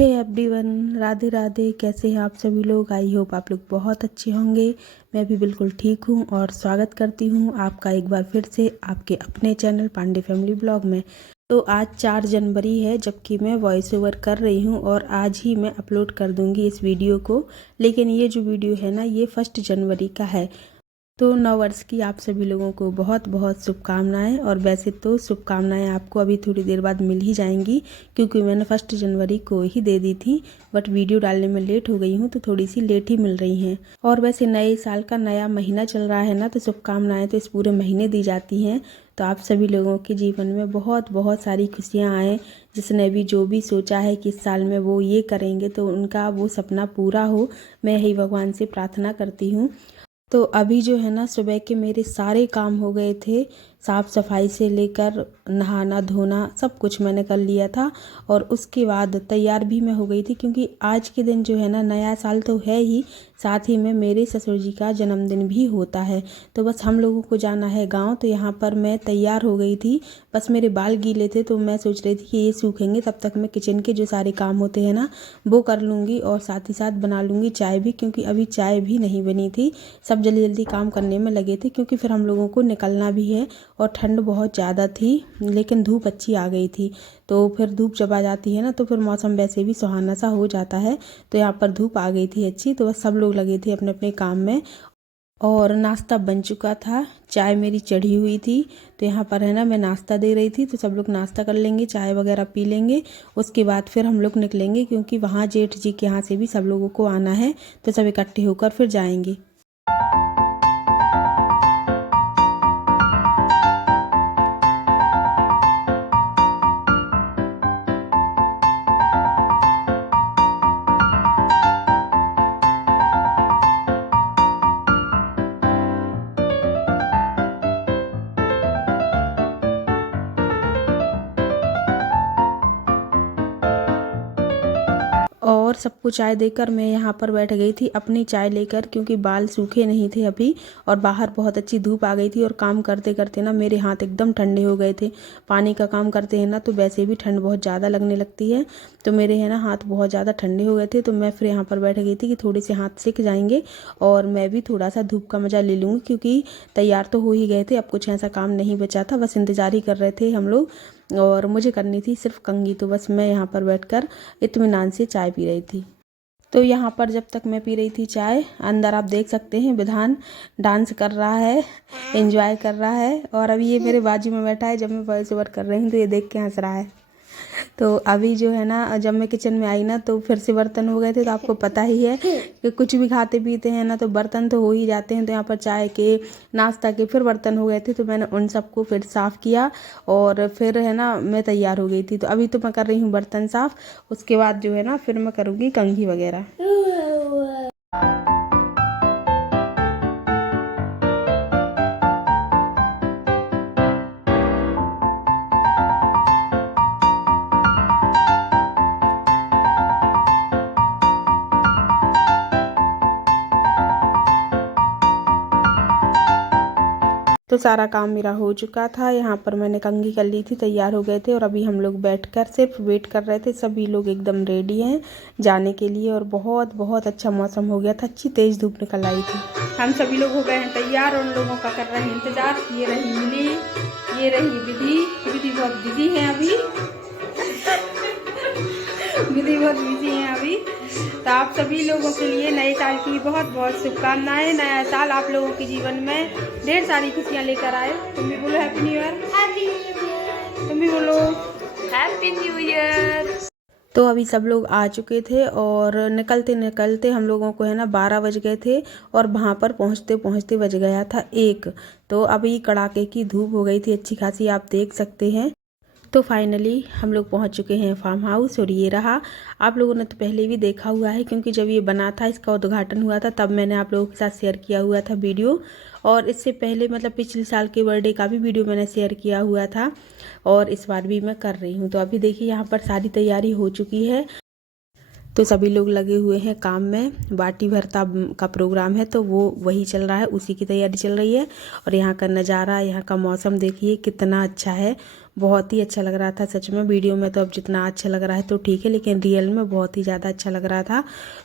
Hey everyone, Radhe Radhe. कैसे हैं आप सभी लोग? आई होप आप लोग बहुत अच्छे होंगे। मैं भी बिल्कुल ठीक हूँ और स्वागत करती हूँ आपका एक बार फिर से आपके अपने चैनल पांडे फैमिली ब्लॉग में। तो आज 4 जनवरी है, जबकि मैं वॉइस ओवर कर रही हूँ और आज ही मैं अपलोड कर दूँगी इस वीडियो को। लेकिन ये जो वीडियो है ना, ये 1 जनवरी का है। तो नव वर्ष की आप सभी लोगों को बहुत बहुत शुभकामनाएं। और वैसे तो शुभकामनाएं आपको अभी थोड़ी देर बाद मिल ही जाएंगी, क्योंकि मैंने 1 जनवरी को ही दे दी थी। बट वीडियो डालने में लेट हो गई हूँ, तो थोड़ी सी लेट ही मिल रही हैं। और वैसे नए साल का नया महीना चल रहा है ना, तो शुभकामनाएं तो इस पूरे महीने दी जाती हैं। तो आप सभी लोगों के जीवन में बहुत बहुत सारी खुशियाँ आएँ। जिसने भी जो भी सोचा है कि इस साल में वो ये करेंगे, तो उनका वो सपना पूरा हो, मैं यही भगवान से प्रार्थना करती हूँ। तो अभी जो है ना, सुबह के मेरे सारे काम हो गए थे। साफ़ सफाई से लेकर नहाना धोना सब कुछ मैंने कर लिया था। और उसके बाद तैयार भी मैं हो गई थी, क्योंकि आज के दिन जो है ना, नया साल तो है ही, साथ ही में मेरे ससुर जी का जन्मदिन भी होता है। तो बस हम लोगों को जाना है गांव। तो यहाँ पर मैं तैयार हो गई थी। बस मेरे बाल गीले थे, तो मैं सोच रही थी कि ये सूखेंगे, तब तक मैं किचन के जो सारे काम होते हैं ना, वो कर लूँगी। और साथ ही साथ बना लूँगी चाय भी, क्योंकि अभी चाय भी नहीं बनी थी। सब जल्दी जल्दी काम करने में लगे थे, क्योंकि फिर हम लोगों को निकलना भी है। और ठंड बहुत ज़्यादा थी, लेकिन धूप अच्छी आ गई थी। तो फिर धूप जब आ जाती है ना, तो फिर मौसम वैसे भी सुहाना सा हो जाता है। तो यहाँ पर धूप आ गई थी अच्छी, तो बस सब लोग लगे थे अपने अपने काम में। और नाश्ता बन चुका था, चाय मेरी चढ़ी हुई थी। तो यहाँ पर है ना, मैं नाश्ता दे रही थी। तो सब लोग नाश्ता कर लेंगे, चाय वगैरह पी लेंगे। उसके बाद फिर हम लोग निकलेंगे, क्योंकि वहाँ जेठ जी के यहाँ से भी सब लोगों को आना है। तो सब इकट्ठे होकर फिर जाएंगे। और सबको चाय देकर मैं यहाँ पर बैठ गई थी अपनी चाय लेकर, क्योंकि बाल सूखे नहीं थे अभी। और बाहर बहुत अच्छी धूप आ गई थी, और काम करते करते ना मेरे हाथ एकदम ठंडे हो गए थे। पानी का काम करते हैं ना, तो वैसे भी ठंड बहुत ज़्यादा लगने लगती है। तो मेरे है ना हाथ बहुत ज़्यादा ठंडे हो गए थे। तो मैं फिर यहाँ पर बैठ गई थी कि थोड़े से हाथ सिक जाएंगे और मैं भी थोड़ा सा धूप का मज़ा ले लूँगी, क्योंकि तैयार तो हो ही गए थे। अब कुछ ऐसा काम नहीं बचा था, बस इंतज़ार ही कर रहे थे हम लोग। और मुझे करनी थी सिर्फ कंघी। तो बस मैं यहाँ पर बैठकर इत्मीनान से चाय पी रही थी। तो यहाँ पर जब तक मैं पी रही थी चाय, अंदर आप देख सकते हैं विधान डांस कर रहा है, एंजॉय कर रहा है। और अभी ये मेरे बाजू में बैठा है, जब मैं वॉइस ओवर कर रही हूँ तो ये देख के हंस रहा है। तो अभी जो है ना, जब मैं किचन में आई ना, तो फिर से बर्तन हो गए थे। तो आपको पता ही है कि कुछ भी खाते पीते हैं ना, तो बर्तन तो हो ही जाते हैं। तो यहाँ पर चाय के, नाश्ता के फिर बर्तन हो गए थे। तो मैंने उन सबको फिर साफ़ किया, और फिर है ना मैं तैयार हो गई थी। तो अभी तो मैं कर रही हूँ बर्तन साफ़। उसके बाद जो है ना, फिर मैं करूँगी कंघी वगैरह। तो सारा काम मेरा हो चुका था। यहाँ पर मैंने कंघी कर ली थी, तैयार हो गए थे। और अभी हम लोग बैठकर सिर्फ वेट कर रहे थे। सभी लोग एकदम रेडी हैं जाने के लिए। और बहुत बहुत अच्छा मौसम हो गया था, अच्छी तेज़ धूप निकल आई थी। हम सभी लोग हो गए हैं तैयार, उन लोगों का कर रहे हैं इंतजार। ये रही मिली, ये रही विधि। विधि बहुत बिजी है अभी, विधि बहुत बिजी है अभी। तो आप सभी लोगों के लिए नए साल की बहुत बहुत शुभकामनाएं। नया साल आप लोगों के जीवन में ढेर सारी खुशियां लेकर आए। तुम भी बोलो happy new year. Happy new year. तुम भी बोलो हैप्पी न्यू ईयर। तो अभी सब लोग आ चुके थे, और निकलते निकलते हम लोगों को है ना 12 बज गए थे। और वहाँ पर पहुँचते पहुँचते बज गया था 1। तो अभी कड़ाके की धूप हो गई थी अच्छी खासी, आप देख सकते हैं। तो फाइनली हम लोग पहुंच चुके हैं फार्म हाउस। और ये रहा, आप लोगों ने तो पहले भी देखा हुआ है, क्योंकि जब ये बना था, इसका उद्घाटन हुआ था, तब मैंने आप लोगों के साथ शेयर किया हुआ था वीडियो। और इससे पहले मतलब पिछले साल के बर्थडे का भी वीडियो मैंने शेयर किया हुआ था। और इस बार भी मैं कर रही हूँ। तो अभी देखिए यहाँ पर सारी तैयारी हो चुकी है। तो सभी लोग लगे हुए हैं काम में। बाटी भरता का प्रोग्राम है, तो वो वही चल रहा है, उसी की तैयारी चल रही है। और यहाँ का नज़ारा, यहाँ का मौसम देखिए कितना अच्छा है, बहुत ही अच्छा लग रहा था सच में। वीडियो में तो अब जितना अच्छा लग रहा है तो ठीक है, लेकिन रियल में बहुत ही ज़्यादा अच्छा लग रहा था।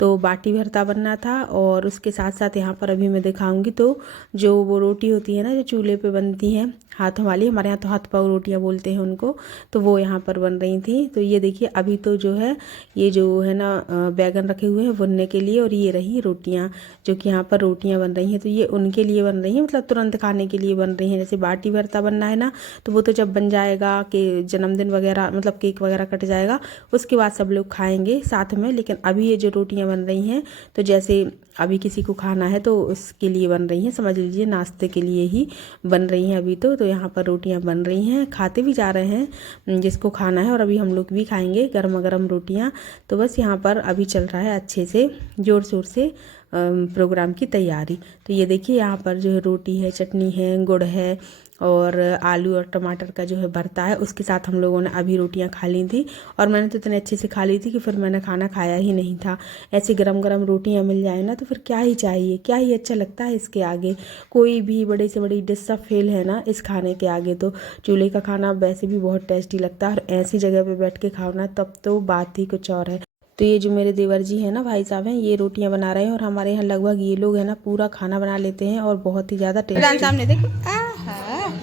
तो बाटी भरता बनना था और उसके साथ साथ यहाँ पर अभी मैं दिखाऊंगी तो जो वो रोटी होती है ना जो चूल्हे पे बनती हैं हाथों वाली, हमारे यहाँ तो हाथ पाव रोटियाँ बोलते हैं उनको, तो वो यहाँ पर बन रही थी। तो ये देखिए अभी तो जो है ये जो है ना बैगन रखे हुए हैं भुनने के लिए, और ये रही रोटियाँ जो कि यहाँ पर रोटियाँ बन रही हैं। तो ये उनके लिए बन रही हैं, मतलब तुरंत खाने के लिए बन रही हैं। जैसे बाटी भरता बनना है ना, तो वो तो जब बन जाएगा कि जन्मदिन वगैरह मतलब केक वगैरह कट जाएगा उसके बाद सब लोग खाएंगे साथ में। लेकिन अभी ये जो रोटियाँ बन रही हैं तो जैसे अभी किसी को खाना है तो उसके लिए बन रही हैं, समझ लीजिए नाश्ते के लिए ही बन रही हैं अभी तो यहाँ पर रोटियां बन रही हैं, खाते भी जा रहे हैं जिसको खाना है, और अभी हम लोग भी खाएंगे गर्मा गर्म रोटियां। तो बस यहाँ पर अभी चल रहा है अच्छे से ज़ोर शोर से प्रोग्राम की तैयारी। तो ये देखिए यहाँ पर जो है रोटी है, चटनी है, गुड़ है और आलू और टमाटर का जो है भरता है, उसके साथ हम लोगों ने अभी रोटियां खा ली थी। और मैंने तो इतने अच्छे से खा ली थी कि फिर मैंने खाना खाया ही नहीं था। ऐसे गरम गरम रोटियां मिल जाए ना तो फिर क्या ही चाहिए, क्या ही अच्छा लगता है इसके आगे। कोई भी बड़े से बड़ी डिश सब फेल है ना इस खाने के आगे। तो चूल्हे का खाना वैसे भी बहुत टेस्टी लगता है, और ऐसी जगह पे बैठ के खाओ ना तब तो बात ही कुछ और है। तो ये जो मेरे देवर जी हैं ना, भाई साहब हैं, ये रोटियां बना रहे हैं, और हमारे यहाँ लगभग ये लोग है ना पूरा खाना बना लेते हैं और बहुत ही ज़्यादा टेस्टी। सामने देखो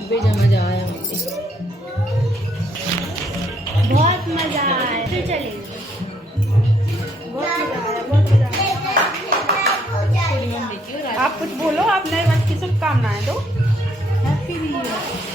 मजा आया, बहुत मजा आया। फिर चलेंगे, आप कुछ बोलो, आप नए वर्ष की शुभकामनाएं दो। Happy new year.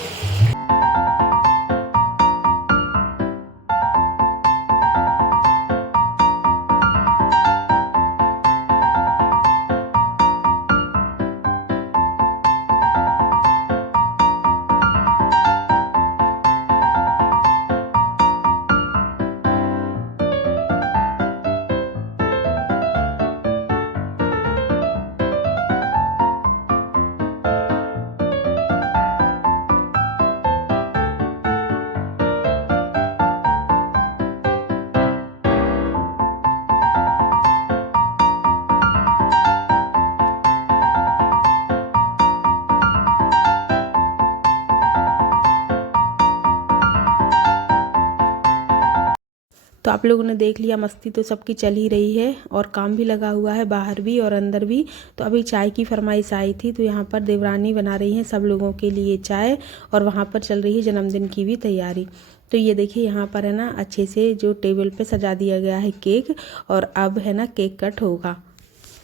तो आप लोगों ने देख लिया, मस्ती तो सबकी चल ही रही है और काम भी लगा हुआ है बाहर भी और अंदर भी। तो अभी चाय की फरमाइश आई थी, तो यहाँ पर देवरानी बना रही हैं सब लोगों के लिए चाय, और वहाँ पर चल रही है जन्मदिन की भी तैयारी। तो ये देखिए यहाँ पर है ना अच्छे से जो टेबल पे सजा दिया गया है केक, और अब है ना केक कट होगा।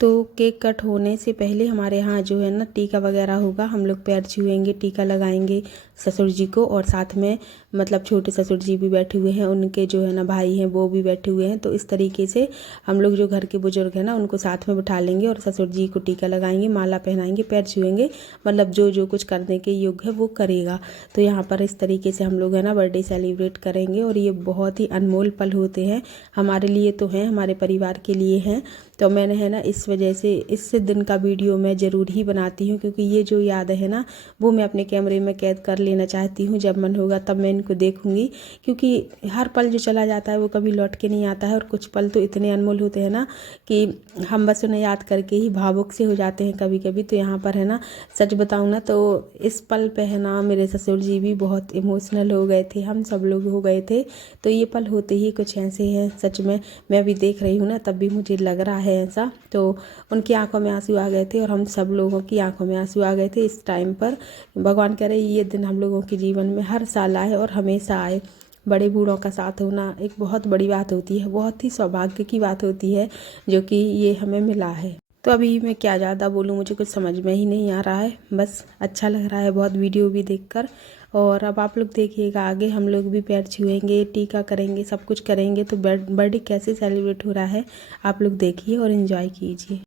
तो केक कट होने से पहले हमारे यहाँ जो है ना टीका वगैरह होगा, हम लोग पैर छुएंगे, टीका लगाएंगे ससुर जी को, और साथ में मतलब छोटे ससुर जी भी बैठे हुए हैं, उनके जो है ना भाई हैं वो भी बैठे हुए हैं। तो इस तरीके से हम लोग जो घर के बुजुर्ग हैं ना उनको साथ में बिठा लेंगे और ससुर जी को टीका लगाएंगे, माला पहनाएंगे, पैर छुएंगे, मतलब जो जो कुछ करने के योग्य है वो करेगा। तो यहाँ पर इस तरीके से हम लोग है ना बर्थडे सेलिब्रेट करेंगे, और ये बहुत ही अनमोल पल होते हैं हमारे लिए, तो हैं हमारे परिवार के लिए हैं। तो मैंने है ना इस वजह से इस दिन का वीडियो मैं ज़रूर ही बनाती हूँ, क्योंकि ये जो याद है ना वो मैं अपने कैमरे में कैद कर लेना चाहती हूँ। जब मन होगा तब मैं इनको देखूँगी, क्योंकि हर पल जो चला जाता है वो कभी लौट के नहीं आता है, और कुछ पल तो इतने अनमोल होते हैं ना कि हम बस उन्हें याद करके ही भावुक से हो जाते हैं कभी कभी। तो यहाँ पर है ना सच बताऊँ ना तो इस पल पे है ना मेरे ससुर जी भी बहुत इमोशनल हो गए थे, हम सब लोग हो गए थे। तो ये पल होते ही कुछ ऐसे हैं सच में, मैं अभी देख रही हूँ ना तब भी मुझे लग रहा है ऐसा। तो उनकी आंखों में आंसू आ गए थे और हम सब लोगों की आंखों में आंसू आ गए थे इस टाइम पर। भगवान करे ये दिन हम लोगों के जीवन में हर साल आए और हमेशा आए। बड़े बूढ़ों का साथ होना एक बहुत बड़ी बात होती है, बहुत ही सौभाग्य की बात होती है जो कि ये हमें मिला है। तो अभी मैं क्या ज़्यादा बोलूँ, मुझे कुछ समझ में ही नहीं आ रहा है, बस अच्छा लग रहा है बहुत वीडियो भी देखकर। और अब आप लोग देखिएगा आगे हम लोग भी पैर छुएंगे, टीका करेंगे, सब कुछ करेंगे। तो बर्थडे कैसे सेलिब्रेट हो रहा है आप लोग देखिए और इन्जॉय कीजिए।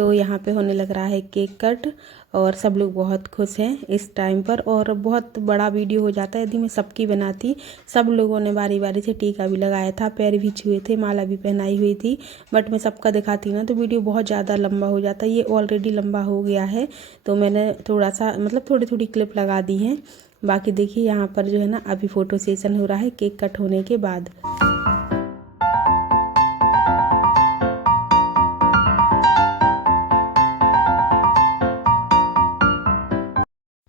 तो यहाँ पे होने लग रहा है केक कट और सब लोग बहुत खुश हैं इस टाइम पर। और बहुत बड़ा वीडियो हो जाता है यदि मैं सबकी बनाती। सब लोगों ने बारी बारी से टीका भी लगाया था, पैर भी छुए थे, माला भी पहनाई हुई थी। बट मैं सबका दिखाती ना तो वीडियो बहुत ज़्यादा लंबा हो जाता है। ये ऑलरेडी लंबा हो गया है तो मैंने थोड़ा सा मतलब थोड़ी थोड़ी क्लिप लगा दी हैं। बाकी देखिए यहाँ पर जो है ना अभी फ़ोटो सेशन हो रहा है केक कट होने के बाद।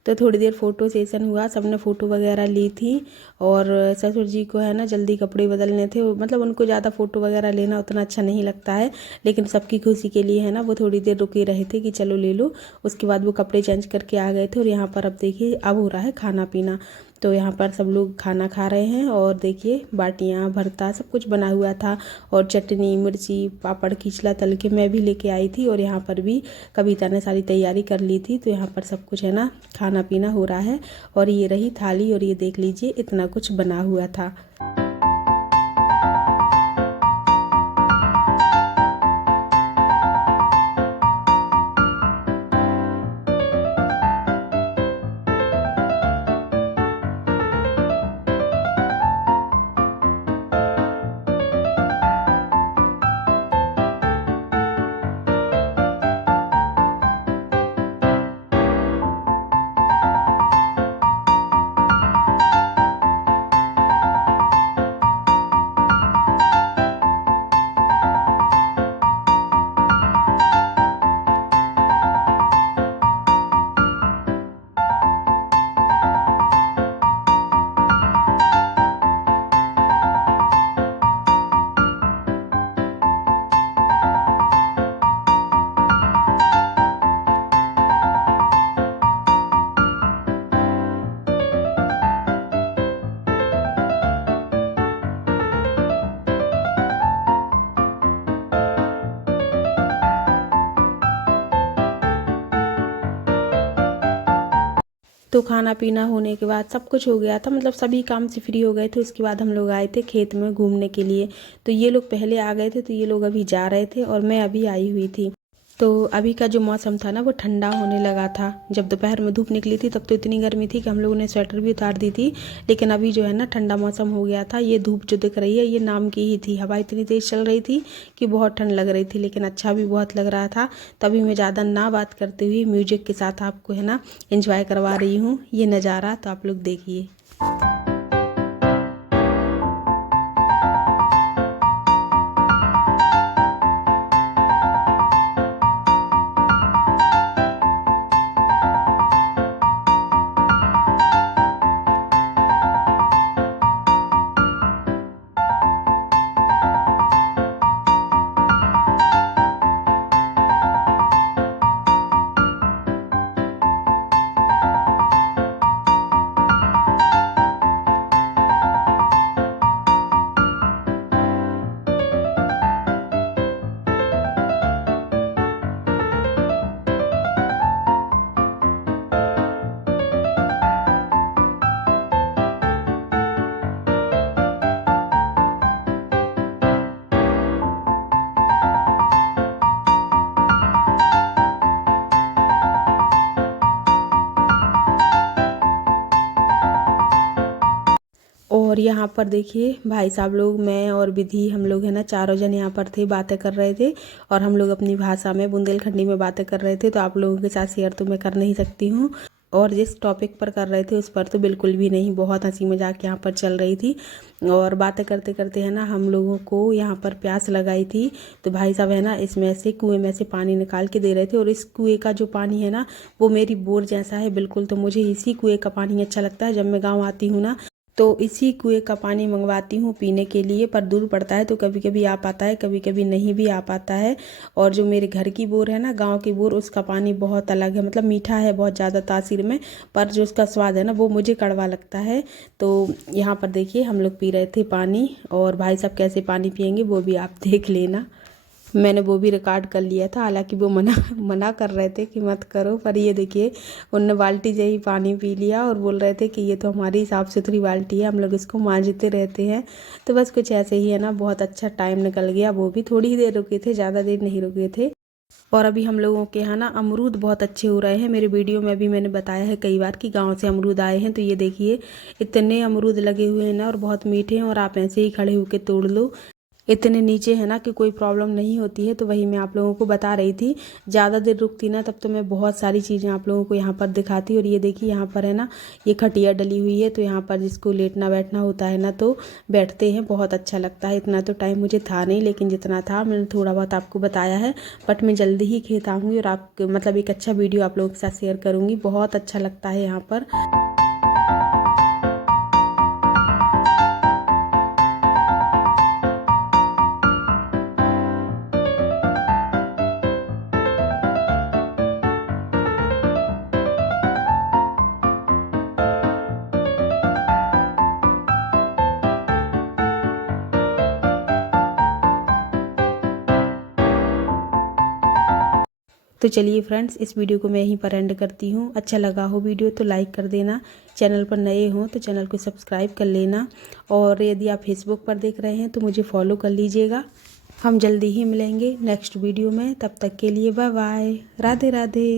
तो थोड़ी देर फ़ोटो सेशन हुआ, सबने फ़ोटो वगैरह ली थी। और ससुर जी को है ना जल्दी कपड़े बदलने थे, मतलब उनको ज़्यादा फ़ोटो वगैरह लेना उतना अच्छा नहीं लगता है, लेकिन सबकी खुशी के लिए है ना वो थोड़ी देर रुके रहे थे कि चलो ले लो। उसके बाद वो कपड़े चेंज करके आ गए थे। और यहाँ पर अब देखिए अब हो रहा है खाना पीना। तो यहाँ पर सब लोग खाना खा रहे हैं और देखिए बाटियाँ भरता सब कुछ बना हुआ था। और चटनी मिर्ची पापड़ खिचला तल के मैं भी लेके आई थी। और यहाँ पर भी कविता ने सारी तैयारी कर ली थी। तो यहाँ पर सब कुछ है ना खाना पीना हो रहा है। और ये रही थाली और ये देख लीजिए इतना कुछ बना हुआ था। तो खाना पीना होने के बाद सब कुछ हो गया था, मतलब सभी काम से फ्री हो गए थे। उसके बाद हम लोग आए थे खेत में घूमने के लिए। तो ये लोग पहले आ गए थे तो ये लोग अभी जा रहे थे और मैं अभी आई हुई थी। तो अभी का जो मौसम था ना वो ठंडा होने लगा था। जब दोपहर में धूप निकली थी तब तो इतनी गर्मी थी कि हम लोगों ने स्वेटर भी उतार दी थी। लेकिन अभी जो है ना ठंडा मौसम हो गया था। ये धूप जो दिख रही है ये नाम की ही थी, हवा इतनी तेज़ चल रही थी कि बहुत ठंड लग रही थी, लेकिन अच्छा भी बहुत लग रहा था। तभी मैं ज़्यादा ना बात करते हुए म्यूजिक के साथ आपको है ना एंजॉय करवा रही हूँ ये नज़ारा। तो आप लोग देखिए। और यहाँ पर देखिए भाई साहब लोग, मैं और विधि, हम लोग है ना चारों जन यहाँ पर थे, बातें कर रहे थे। और हम लोग अपनी भाषा में बुंदेलखंडी में बातें कर रहे थे। तो आप लोगों के साथ शेयर तो मैं कर नहीं सकती हूँ। और जिस टॉपिक पर कर रहे थे उस पर तो बिल्कुल भी नहीं, बहुत हंसी मजाक यहाँ पर चल रही थी। और बातें करते करते है ना हम लोगों को यहाँ पर प्यास लगाई थी। तो भाई साहब है ना इसमें से कुएं में से पानी निकाल के दे रहे थे। और इस कुएं का जो पानी है ना वो मेरी बोर जैसा है बिल्कुल। तो मुझे इसी कुएं का पानी अच्छा लगता है। जब मैं गाँव आती हूँ ना तो इसी कुएं का पानी मंगवाती हूँ पीने के लिए। पर दूर पड़ता है तो कभी कभी आ पाता है, कभी कभी नहीं भी आ पाता है। और जो मेरे घर की बोर है ना, गांव की बोर, उसका पानी बहुत अलग है, मतलब मीठा है बहुत ज़्यादा तासीर में, पर जो उसका स्वाद है ना वो मुझे कड़वा लगता है। तो यहाँ पर देखिए हम लोग पी रहे थे पानी। और भाई साहब कैसे पानी पियेंगे वो भी आप देख लेना। मैंने वो भी रिकॉर्ड कर लिया था, हालांकि वो मना कर रहे थे कि मत करो। पर ये देखिए उनने बाल्टी से ही पानी पी लिया और बोल रहे थे कि ये तो हमारी साफ़ सुथरी बाल्टी है, हम लोग इसको मांजते रहते हैं। तो बस कुछ ऐसे ही है ना, बहुत अच्छा टाइम निकल गया। वो भी थोड़ी ही देर रुके थे, ज़्यादा देर नहीं रुके थे। और अभी हम लोगों के यहाँ ना अमरूद बहुत अच्छे हो रहे हैं। मेरे वीडियो में भी मैंने बताया है कई बार कि गांव से अमरूद आए हैं। तो ये देखिए इतने अमरूद लगे हुए हैं ना, और बहुत मीठे हैं, और आप ऐसे ही खड़े होके तोड़ लो। इतने नीचे है ना कि कोई प्रॉब्लम नहीं होती है। तो वही मैं आप लोगों को बता रही थी। ज़्यादा देर रुकती ना तब तो मैं बहुत सारी चीज़ें आप लोगों को यहाँ पर दिखाती। और ये देखिए यहाँ पर है ना, ये खटिया डली हुई है। तो यहाँ पर जिसको लेटना बैठना होता है ना तो बैठते हैं, बहुत अच्छा लगता है। इतना तो टाइम मुझे था नहीं, लेकिन जितना था मैंने थोड़ा बहुत आपको बताया है। बट मैं जल्दी ही खेत आऊँगी और आप मतलब एक अच्छा वीडियो आप लोगों के साथ शेयर करूँगी। बहुत अच्छा लगता है यहाँ पर। तो चलिए फ्रेंड्स, इस वीडियो को मैं यहीं पर एंड करती हूँ। अच्छा लगा हो वीडियो तो लाइक कर देना। चैनल पर नए हो तो चैनल को सब्सक्राइब कर लेना। और यदि आप फेसबुक पर देख रहे हैं तो मुझे फॉलो कर लीजिएगा। हम जल्दी ही मिलेंगे नेक्स्ट वीडियो में। तब तक के लिए बाय बाय, राधे राधे।